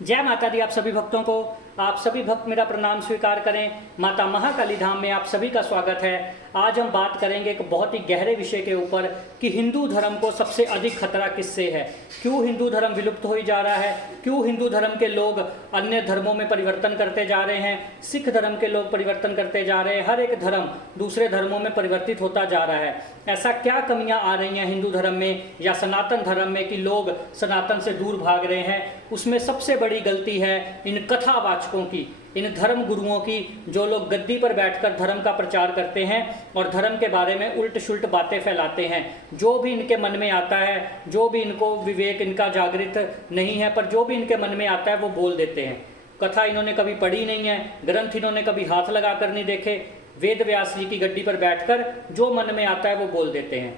जय माता दी। आप सभी भक्तों को, आप सभी भक्त मेरा प्रणाम स्वीकार करें। माता महाकाली धाम में आप सभी का स्वागत है। आज हम बात करेंगे एक बहुत ही गहरे विषय के ऊपर कि हिंदू धर्म को सबसे अधिक खतरा किससे है, क्यों हिंदू धर्म विलुप्त हो जा रहा है, क्यों हिंदू धर्म के लोग अन्य धर्मों में परिवर्तन करते जा रहे हैं, सिख धर्म के लोग परिवर्तन करते जा रहे हैं, हर एक धर्म दूसरे धर्मों में परिवर्तित होता जा रहा है। ऐसा क्या कमियां आ रही हैं हिंदू धर्म में या सनातन धर्म में कि लोग सनातन से दूर भाग रहे हैं। उसमें सबसे बड़ी गलती है इन कथावाचकों की, इन धर्म गुरुओं की, जो लोग गद्दी पर बैठकर धर्म का प्रचार करते हैं और धर्म के बारे में उल्ट सुल्ट बातें फैलाते हैं। जो भी इनके मन में आता है, जो भी इनको विवेक इनका जागृत नहीं है, पर जो भी इनके मन में आता है वो बोल देते हैं। कथा इन्होंने कभी पढ़ी नहीं है, ग्रंथ इन्होंने कभी हाथ लगा कर नहीं देखे, वेद व्यास जी की गद्दी पर बैठकर जो मन में आता है वो बोल देते हैं।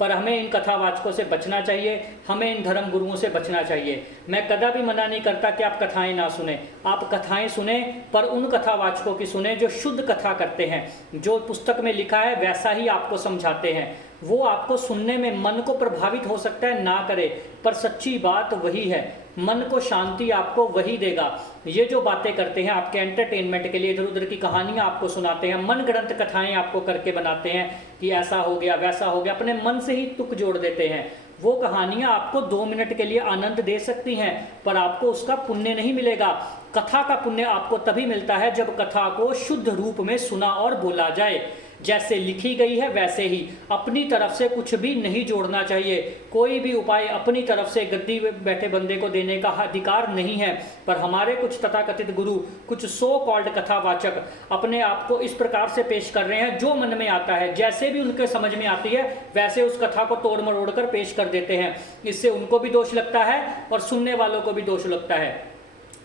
पर हमें इन कथावाचकों से बचना चाहिए, हमें इन धर्म गुरुओं से बचना चाहिए। मैं कदापि मना नहीं करता कि आप कथाएं ना सुने, आप कथाएं सुने, पर उन कथावाचकों की सुने जो शुद्ध कथा करते हैं, जो पुस्तक में लिखा है वैसा ही आपको समझाते हैं। वो आपको सुनने में मन को प्रभावित हो सकता है ना करे, पर सच्ची बात वही है, मन को शांति आपको वही देगा। ये जो बातें करते हैं आपके एंटरटेनमेंट के लिए, इधर उधर की कहानियां आपको सुनाते हैं, मन गढ़ंत कथाएं आपको करके बनाते हैं कि ऐसा हो गया वैसा हो गया, अपने मन से ही तुक जोड़ देते हैं। वो कहानियां आपको 2 मिनट के लिए आनंद दे सकती हैं, पर आपको उसका पुण्य नहीं मिलेगा। कथा का पुण्य आपको तभी मिलता है जब कथा को शुद्ध रूप में सुना और बोला जाए। जैसे लिखी गई है वैसे ही, अपनी तरफ से कुछ भी नहीं जोड़ना चाहिए। कोई भी उपाय अपनी तरफ से गद्दी में बैठे बंदे को देने का अधिकार नहीं है। पर हमारे कुछ तथाकथित गुरु, कुछ सो कॉल्ड कथावाचक अपने आप को इस प्रकार से पेश कर रहे हैं, जो मन में आता है, जैसे भी उनके समझ में आती है वैसे उस कथा को तोड़ मरोड़ कर पेश कर देते हैं। इससे उनको भी दोष लगता है और सुनने वालों को भी दोष लगता है।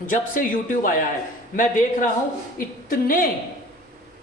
जब से YouTube आया है मैं देख रहा हूँ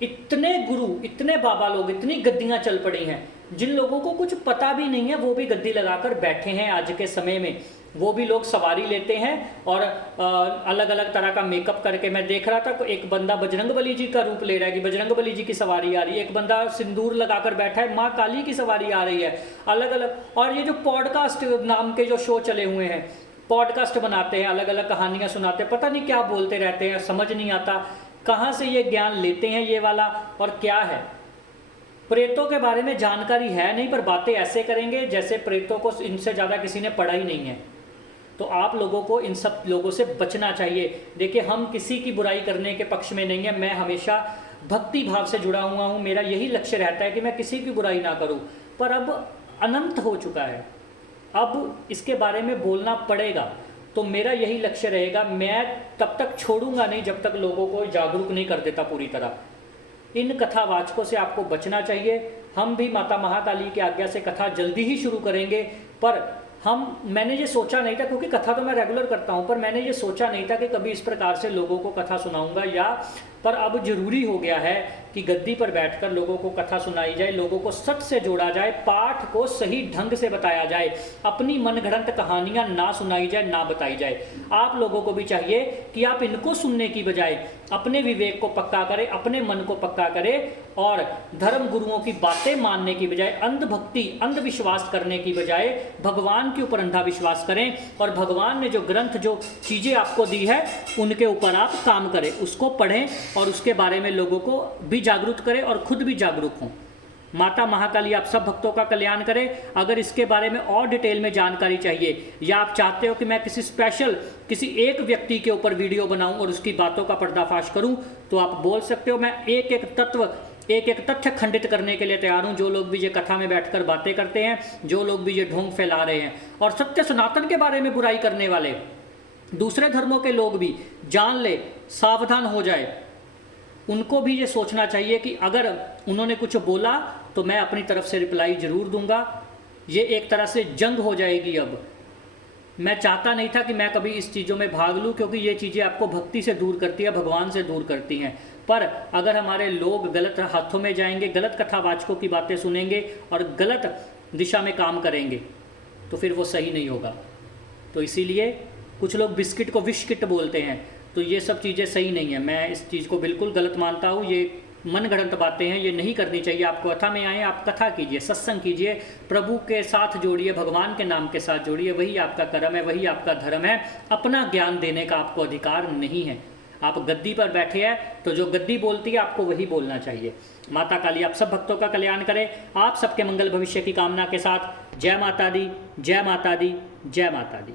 इतने गुरु, इतने बाबा लोग, इतनी गद्दियां चल पड़ी हैं, जिन लोगों को कुछ पता भी नहीं है वो भी गद्दी लगाकर बैठे हैं आज के समय में। वो भी लोग सवारी लेते हैं और अलग अलग तरह का मेकअप करके, मैं देख रहा था एक बंदा बजरंगबली जी का रूप ले रहा है कि बजरंगबली जी की सवारी आ रही है, एक बंदा सिंदूर लगाकर बैठा है, माँ काली की सवारी आ रही है, अलग अलग। और ये जो पॉडकास्ट नाम के जो शो चले हुए हैं, पॉडकास्ट बनाते हैं, अलग अलग कहानियाँ सुनाते हैं, पता नहीं क्या बोलते रहते हैं, समझ नहीं आता कहाँ से ये ज्ञान लेते हैं ये वाला और क्या है। प्रेतों के बारे में जानकारी है नहीं, पर बातें ऐसे करेंगे जैसे प्रेतों को इनसे ज़्यादा किसी ने पढ़ा ही नहीं है। तो आप लोगों को इन सब लोगों से बचना चाहिए। देखिए, हम किसी की बुराई करने के पक्ष में नहीं है, मैं हमेशा भक्ति भाव से जुड़ा हुआ हूँ, मेरा यही लक्ष्य रहता है कि मैं किसी की बुराई ना करूँ। पर अब अनंत हो चुका है, अब इसके बारे में बोलना पड़ेगा, तो मेरा यही लक्ष्य रहेगा। मैं तब तक छोड़ूंगा नहीं जब तक लोगों को जागरूक नहीं कर देता पूरी तरह। इन कथावाचकों से आपको बचना चाहिए। हम भी माता महाकाली की आज्ञा से कथा जल्दी ही शुरू करेंगे, पर मैंने ये सोचा नहीं था, क्योंकि कथा तो मैं रेगुलर करता हूँ, पर मैंने ये सोचा नहीं था कि कभी इस प्रकार से लोगों को कथा सुनाऊंगा। पर अब जरूरी हो गया है कि गद्दी पर बैठकर लोगों को कथा सुनाई जाए, लोगों को सच से जोड़ा जाए, पाठ को सही ढंग से बताया जाए, अपनी मनगढ़ंत कहानियां ना सुनाई जाए, ना बताई जाए। आप लोगों को भी चाहिए कि आप इनको सुनने की बजाय अपने विवेक को पक्का करें, अपने मन को पक्का करें, और धर्म गुरुओं की बातें मानने की बजाय, अंधभक्ति अंधविश्वास करने की बजाय भगवान के ऊपर अंधा विश्वास करें, और भगवान ने जो ग्रंथ, जो चीज़ें आपको दी है उनके ऊपर आप काम करें, उसको पढ़ें और उसके बारे में लोगों को भी जागरूक करें और खुद भी जागरूक हों। माता महाकाली आप सब भक्तों का कल्याण करे। अगर इसके बारे में और डिटेल में जानकारी चाहिए, या आप चाहते हो कि मैं किसी एक व्यक्ति के ऊपर वीडियो बनाऊं और उसकी बातों का पर्दाफाश करूं, तो आप बोल सकते हो। मैं एक एक तथ्य खंडित करने के लिए तैयार हूं। जो लोग भी ये कथा में बैठकर बातें करते हैं, जो लोग भी ये ढोंग फैला रहे हैं, और सत्य सनातन के बारे में बुराई करने वाले दूसरे धर्मों के लोग भी जान ले, सावधान हो जाए। उनको भी ये सोचना चाहिए कि अगर उन्होंने कुछ बोला तो मैं अपनी तरफ से रिप्लाई जरूर दूंगा। ये एक तरह से जंग हो जाएगी। अब मैं चाहता नहीं था कि मैं कभी इस चीज़ों में भाग लूं, क्योंकि ये चीज़ें आपको भक्ति से दूर करती है, भगवान से दूर करती हैं। पर अगर हमारे लोग गलत हाथों में जाएंगे, गलत कथावाचकों की बातें सुनेंगे और गलत दिशा में काम करेंगे, तो फिर वो सही नहीं होगा। तो इसीलिए कुछ लोग बिस्किट को विस्किट बोलते हैं, तो ये सब चीज़ें सही नहीं है। मैं इस चीज़ को बिल्कुल गलत मानता हूँ। ये मन गढ़ंत बातें हैं, ये नहीं करनी चाहिए आपको। कथा में आए, आप कथा कीजिए, सत्संग कीजिए, प्रभु के साथ जोड़िए, भगवान के नाम के साथ जोड़िए, वही आपका कर्म है, वही आपका धर्म है। अपना ज्ञान देने का आपको अधिकार नहीं है। आप गद्दी पर बैठे हैं तो जो गद्दी बोलती है आपको वही बोलना चाहिए। माता काली आप सब भक्तों का कल्याण करे, आप सबके मंगल भविष्य की कामना के साथ। जय माता दी, जय माता दी, जय माता दी।